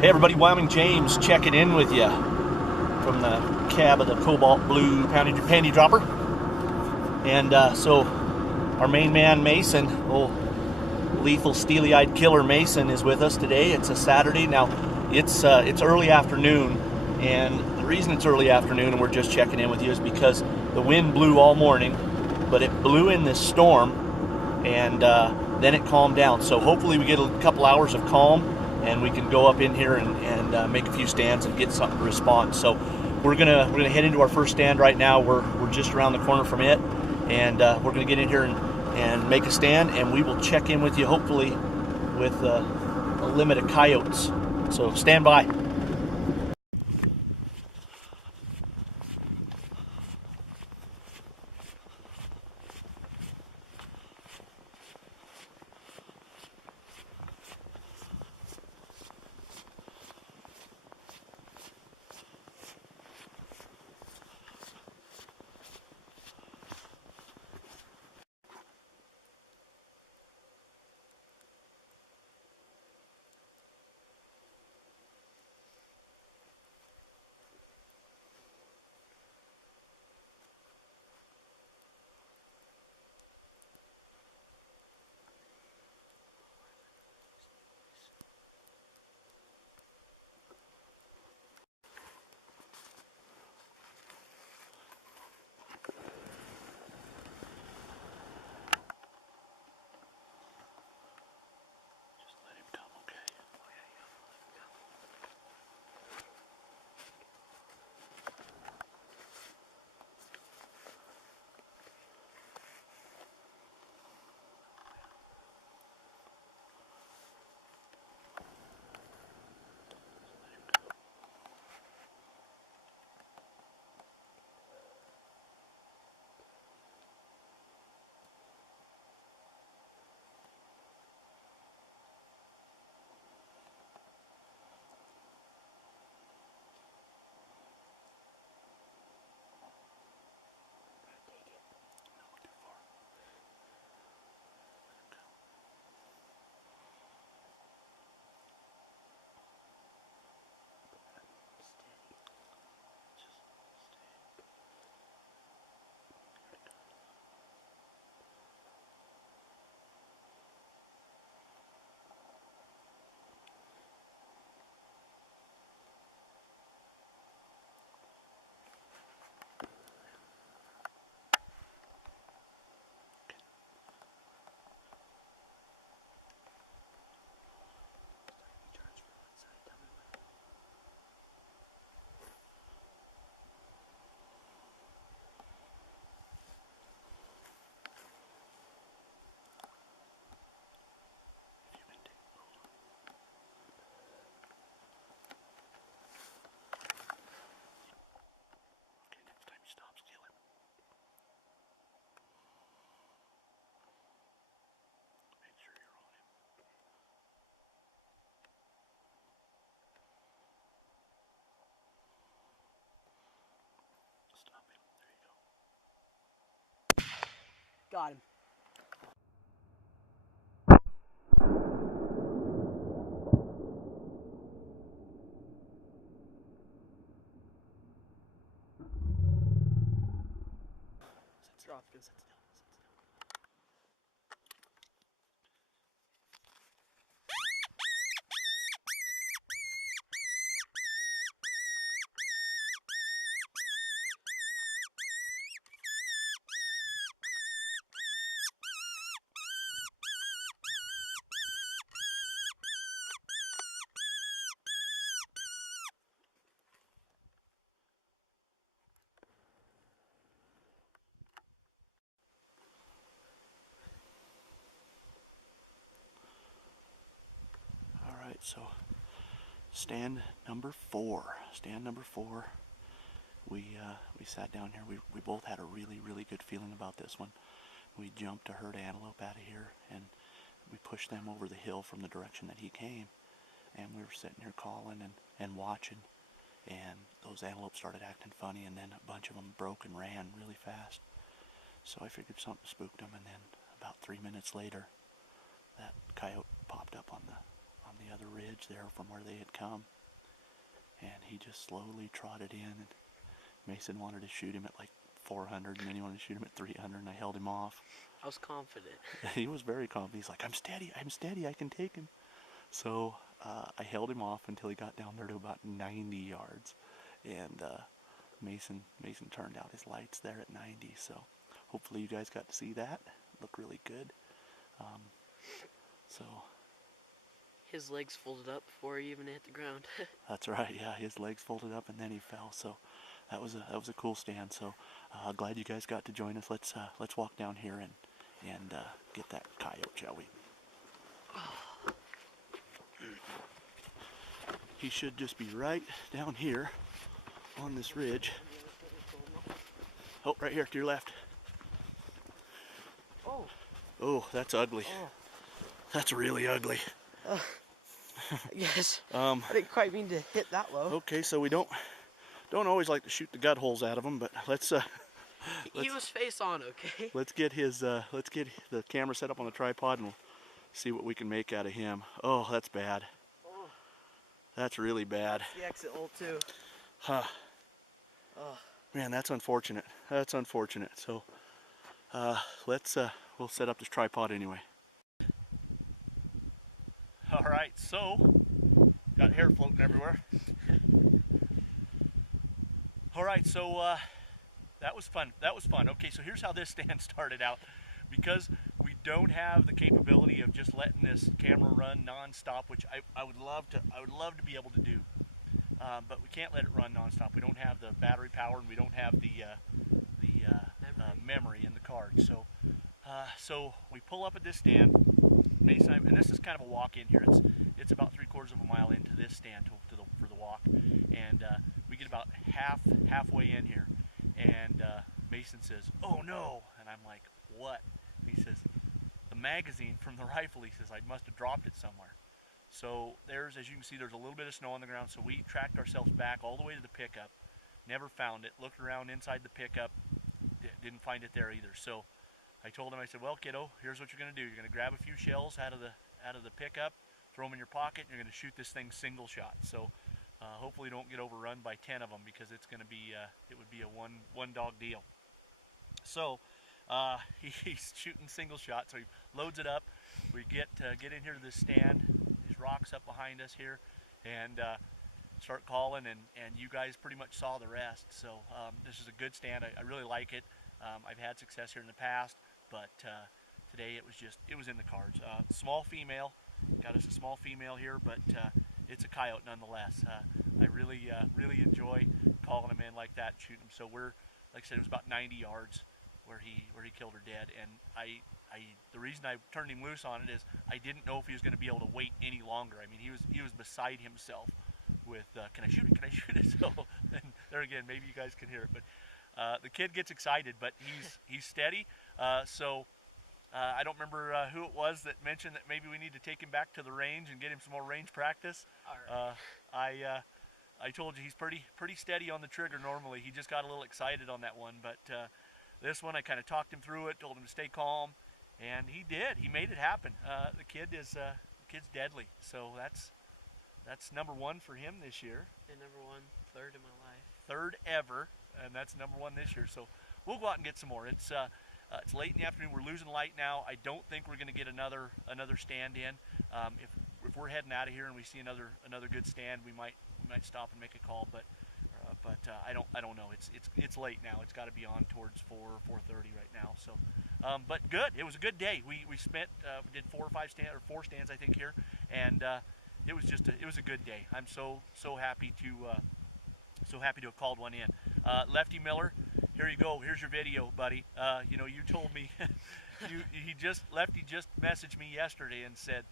Hey everybody, Wyoming James checking in with you from the cab of the Cobalt Blue Panty Dropper. And so our main man Mason, old lethal steely-eyed killer Mason, is with us today. It's a Saturday. Now it's early afternoon, and the reason it's early afternoon and we're just checking in with you is because the wind blew all morning, but it blew in this storm, and then it calmed down. So hopefully we get a couple hours of calm and we can go up in here and make a few stands and get something to respond. So we're gonna head into our first stand right now. We're just around the corner from it, and we're gonna get in here and make a stand, and we will check in with you hopefully with a limit of coyotes. So stand by. Got him. Drop this. All right, so stand number four. We sat down here. We both had a really good feeling about this one. We jumped a herd of antelope out of here, and we pushed them over the hill from the direction that he came, and we were sitting here calling and watching, and those antelope started acting funny, and then a bunch of them broke and ran really fast. So I figured something spooked them, and then about 3 minutes later, that coyote popped up on the other ridge ridge there from where they had come. And he just slowly trotted in, and Mason wanted to shoot him at like 400, and then he wanted to shoot him at 300, and I held him off. I was confident. He was very confident. He's like, I'm steady, I can take him. So I held him off until he got down there to about 90 yards, and Mason turned out his lights there at 90. So hopefully you guys got to see that. Looked really good. So His legs folded up before he even hit the ground. that's right. Yeah, his legs folded up and then he fell. So that was a cool stand. So glad you guys got to join us. Let's walk down here and get that coyote, shall we? He should just be right down here on this ridge. Oh, right here to your left. Oh. Oh, that's ugly. Oh. That's really ugly. Yes. I didn't quite mean to hit that low. Okay, so we don't always like to shoot the gut holes out of them, but let's he was face on, okay? let's get the camera set up on the tripod and we'll see what we can make out of him. Oh, that's bad. Oh. That's really bad. The exit hole too. Huh. Oh. Man, that's unfortunate. That's unfortunate. So we'll set up this tripod anyway. All right, so got hair floating everywhere. All right, so that was fun. Okay, so here's how this stand started out. Because we don't have the capability of just letting this camera run non-stop, which I would love to be able to do, but we can't let it run non-stop. We don't have the battery power, and we don't have the memory in the card. So we pull up at this stand. Mason, and this is kind of a walk in here. It's about 3/4 of a mile into this stand for the walk, and we get about halfway in here, and Mason says, "Oh no!" And I'm like, "What?" He says, "The magazine from the rifle." He says, "I must have dropped it somewhere." So as you can see, there's a little bit of snow on the ground. So we tracked ourselves back all the way to the pickup, never found it. Looked around inside the pickup, didn't find it there either. So I told him, I said, "Well, kiddo, here's what you're going to do. You're going to grab a few shells out of the pickup, throw them in your pocket, and you're going to shoot this thing single shot." So hopefully don't get overrun by 10 of them, because it's going to be it would be a one dog deal. So he's shooting single shot. So he loads it up. We get in here to this stand. These rocks up behind us here, and start calling, and you guys pretty much saw the rest. So this is a good stand. I really like it. I've had success here in the past, but today it was in the cards. Small female, got us a small female here, but it's a coyote nonetheless. I really enjoy calling them in like that, and shooting them. So like I said, it was about 90 yards where he killed her dead, and the reason I turned him loose on it is I didn't know if he was going to be able to wait any longer. I mean, he was beside himself with can I shoot it? Can I shoot it? So and there again, maybe you guys can hear it, but. The kid gets excited, but he's steady. So I don't remember who it was that mentioned that maybe we need to take him back to the range and get him some more range practice. All right. I told you he's pretty steady on the trigger normally. He just got a little excited on that one, but this one I kind of talked him through it, told him to stay calm, and he did. He made it happen. The kid's deadly. So that's number one for him this year. And number one, third in my life. Third ever. And that's number one this year. So we'll go out and get some more. It's late in the afternoon. We're losing light now. I don't think we're going to get another stand in. If we're heading out of here and we see another good stand, we might stop and make a call. But I don't know. It's late now. It's got to be on towards 4:30 right now. So but good. It was a good day. We did 4 stands I think here, and it was a good day. I'm so happy to have called one in. Lefty Miller, here you go. Here's your video, buddy. You told me Lefty just messaged me yesterday and said,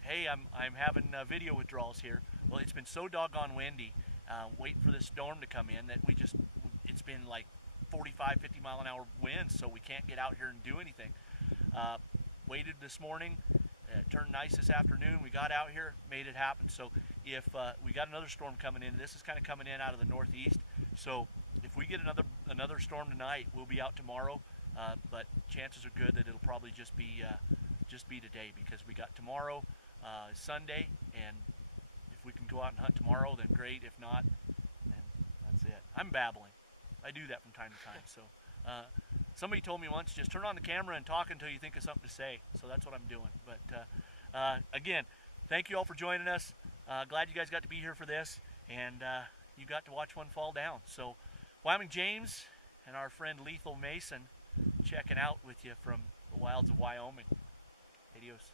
"Hey, I'm having video withdrawals here." Well, it's been so doggone windy, waiting for this storm to come in, that it's been like 45, 50 mile an hour winds, so we can't get out here and do anything. Waited this morning. It turned nice this afternoon. We got out here, made it happen. So if we got another storm coming in, this is kind of coming in out of the northeast. So if we get another storm tonight, we'll be out tomorrow. But chances are good that it'll probably just be today, because we got tomorrow, Sunday, and we can go out and hunt tomorrow, then great. If not, then that's it. I'm babbling. I do that from time to time. So somebody told me once, just turn on the camera and talk until you think of something to say. So that's what I'm doing. But again, thank you all for joining us. Glad you guys got to be here for this, and you got to watch one fall down. So Wyoming James and our friend Lethal Mason checking out with you from the wilds of Wyoming. Adios.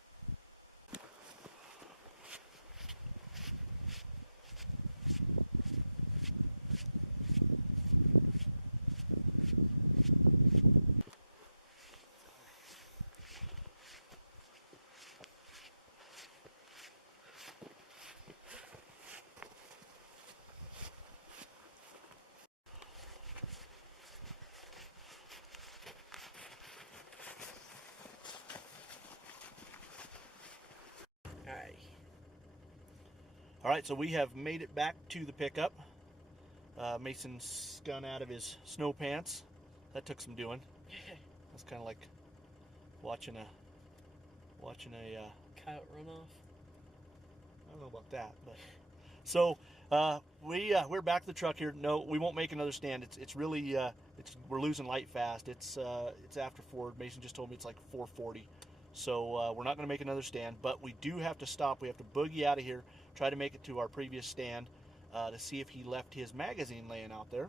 All right, so we have made it back to the pickup. Mason's spun out of his snow pants. That took some doing. That's kind of like watching a coyote runoff. I don't know about that, but so we're back to the truck here. No, we won't make another stand. It's really we're losing light fast. It's after 4. Mason just told me it's like 4:40. So we're not going to make another stand, but we do have to stop. We have to boogie out of here, try to make it to our previous stand to see if he left his magazine laying out there.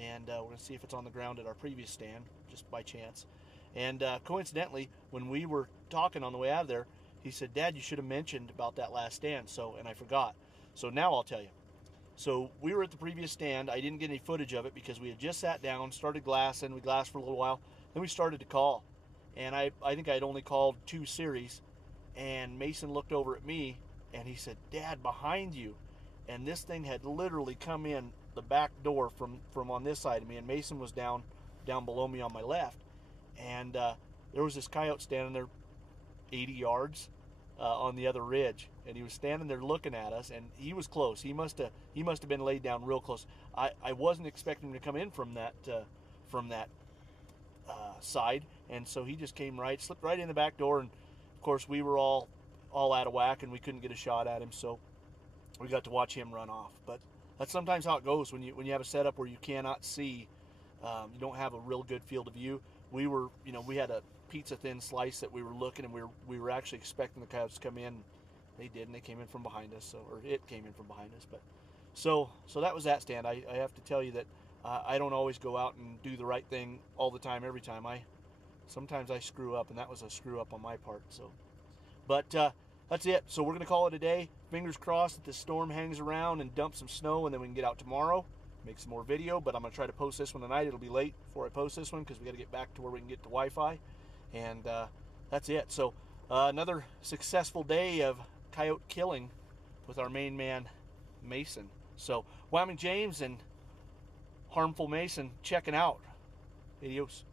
And we're going to see if it's on the ground at our previous stand, just by chance. And coincidentally, when we were talking on the way out of there, he said, "Dad, you should have mentioned about that last stand." And I forgot. So now I'll tell you. So we were at the previous stand. I didn't get any footage of it because we had just sat down, started glassing. We glassed for a little while. Then we started to call. And I think I'd only called 2 series. And Mason looked over at me and he said, "Dad, behind you." And this thing had literally come in the back door from on this side of me. And Mason was down below me on my left. And there was this coyote standing there 80 yards on the other ridge, and he was standing there looking at us, and he was close. He must have been laid down real close. I wasn't expecting him to come in from that side, and so he just slipped right in the back door, and of course we were all out of whack, and we couldn't get a shot at him, so we got to watch him run off. But that's sometimes how it goes when you have a setup where you cannot see. You don't have a real good field of view. We had a pizza thin slice that we were looking, and we were actually expecting the coyotes to come in. They did, and they came in from behind us, or it came in from behind us. But so that was that stand. I have to tell you that I don't always go out and do the right thing all the time, every time. Sometimes I screw up, and that was a screw up on my part. But that's it. So we're going to call it a day. Fingers crossed that the storm hangs around and dumps some snow, and then we can get out tomorrow, make some more video. But I'm going to try to post this one tonight. It'll be late before I post this one because we got to get back to where we can get to Wi-Fi. And that's it. So another successful day of coyote killing with our main man, Mason. So Wyoming James and Harmful Mason checking out. Adios.